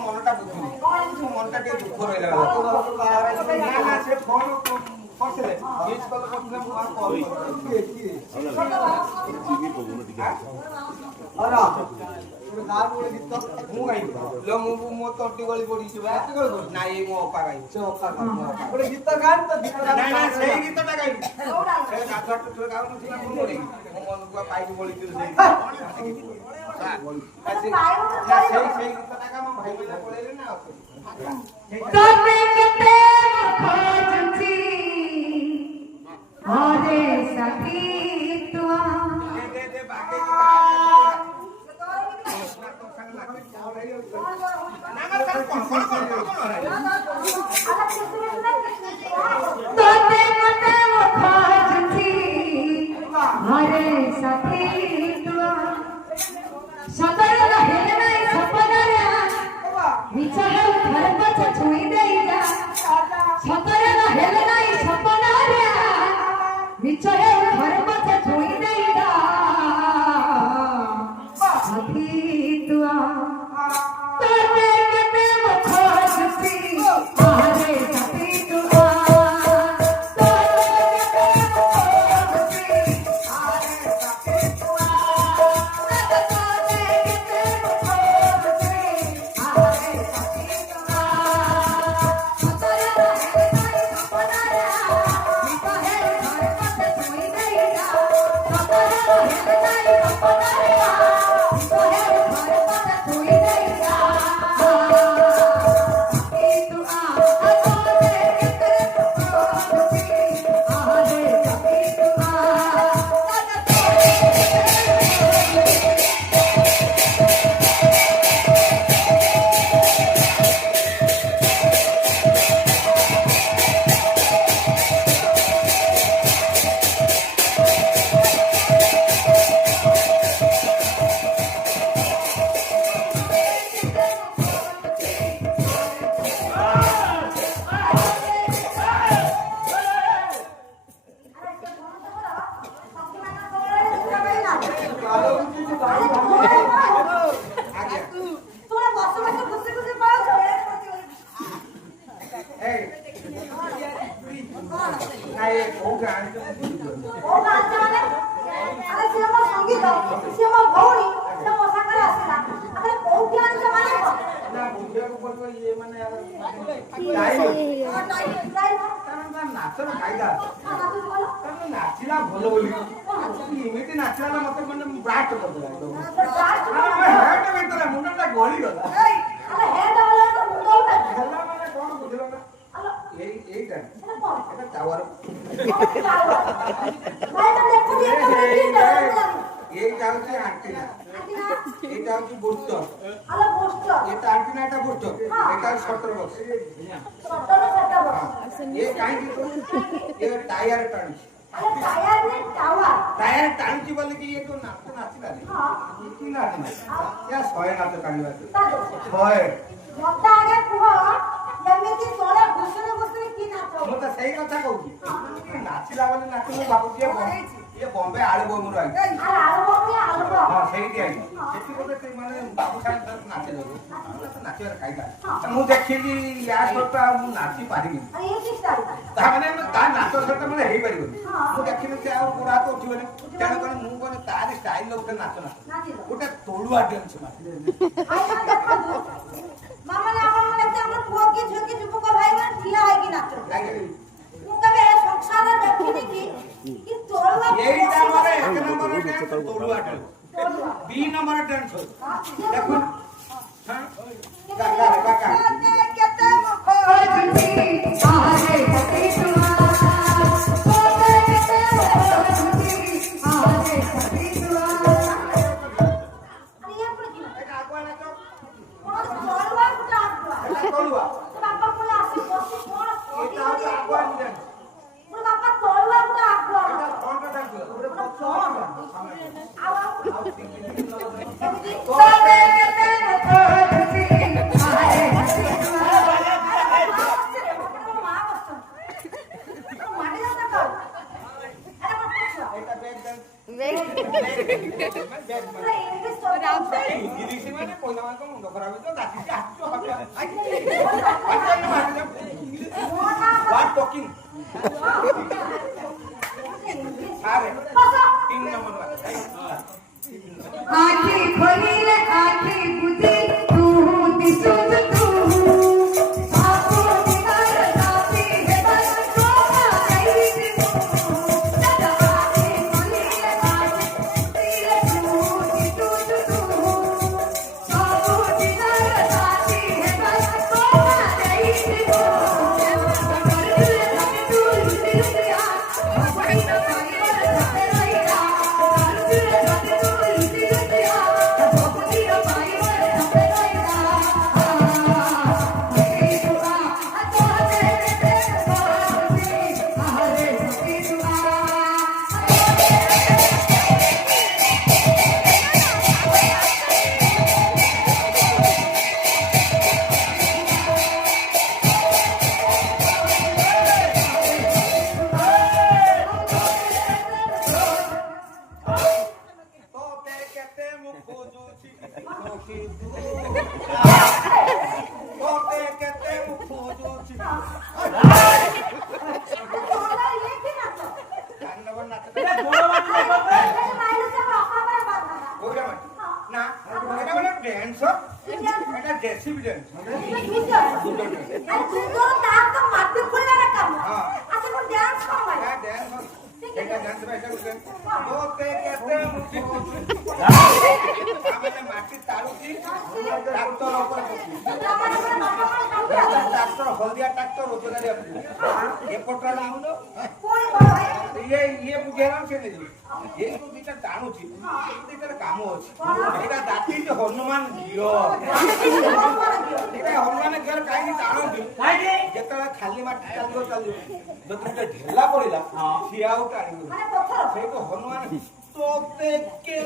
मनटा बुझुनी मनटा दुख रहा फोन करते मो तंटी गली पड़ी ना ये मो अपा गाई गोटे गीत गान तो ना से गीतटा गाई मो पाइप बोली नाचिला भल बोली इमिति नाचिला मत मन ब्रास्ट कर दिला हेड भीतर मुंडा गली गला अरे हेड वाला तो मुंडा हल्ला माने कोन बुझलो ना एटा एटा टावर भाई तो देखो ये जाउची एंटीना ये जाउची बूस्टर अला बूस्टर एटा एंटीना एटा बूस्टर एटा शटर बॉक्स शटर बॉक्स ये काहे ये टायर टर्न टायर टाणची बोले कि ये तो नाचला रे की नाचना या 100 नाच काढीवा 100 मता आगे कुहो एमिति तोळे घुसरे घुसरे की नाच मो त सही कथा कहूची नाचला बोले नाच मो बाबू ये बॉम्बे आळू बोमु रही आळू बोमी आळू हां सही दी आई सेठी बोले ते माने बाबू साहब तर नाचे दो नाचेर कायदा मु देखिली या छोटा मु नाची पारिबी अरे ये की स्टाइल ता माने ता नाच सत माने हेई परिबो मु देखिली ते आ पुरा तो उठिबने तेन कोन मु कोन तारी स्टाइल लोके नाच ना गोटे तोडुआ डांस माने आई ना देखो मामा ने आपण माने ते हमर पुओ की झोकी जुपको भाई मान ठिया है की नाच मु कबे संसार देखिनी कि तोडुआ यही ता माने एक नंबर डांस तोडुआ डांस बी नंबर डांस देखो हां काका केते मखो आरे पति तुआ कोते केते मखो आरे पति तुआ अरे ये पुर की आगवा ना तो तोडुआ कुटा आगवा तोडुआ बापा कोला आसी बसी कोन एटा आगवा नि मोर बापा तोडुआ कुटा आगवा कोन डांस कोन आवा कोते केते मखो ମାନେ ପଇସା ମାନେ ମୁଣ୍ଡ ଖରାପ ହେଇଯିବ ଦାସିକି ଆସିଛୁ What talking? Are 3 number आखी खोलीले आखी बुझी तू दिसू तू आपो निकार जाती है बस तो आई तू दादा आखी खोलीले आखी बुझी तू दिसू तू आपो निकार जाती है बस तो आई तू हल्दिया ट्रैक्टर ये बुझेराम से नहीं ये तो दीटा टाणु छी दीटा काम अछि एटा दाती जे हनुमान गियो एटा हनुमान घर काई नि टाणु दी जेतला खाली माटी चालगो चालू जतुटा ढेला पड़िला सिया उठ आनी माने पत्थर से को हनुमान तोते के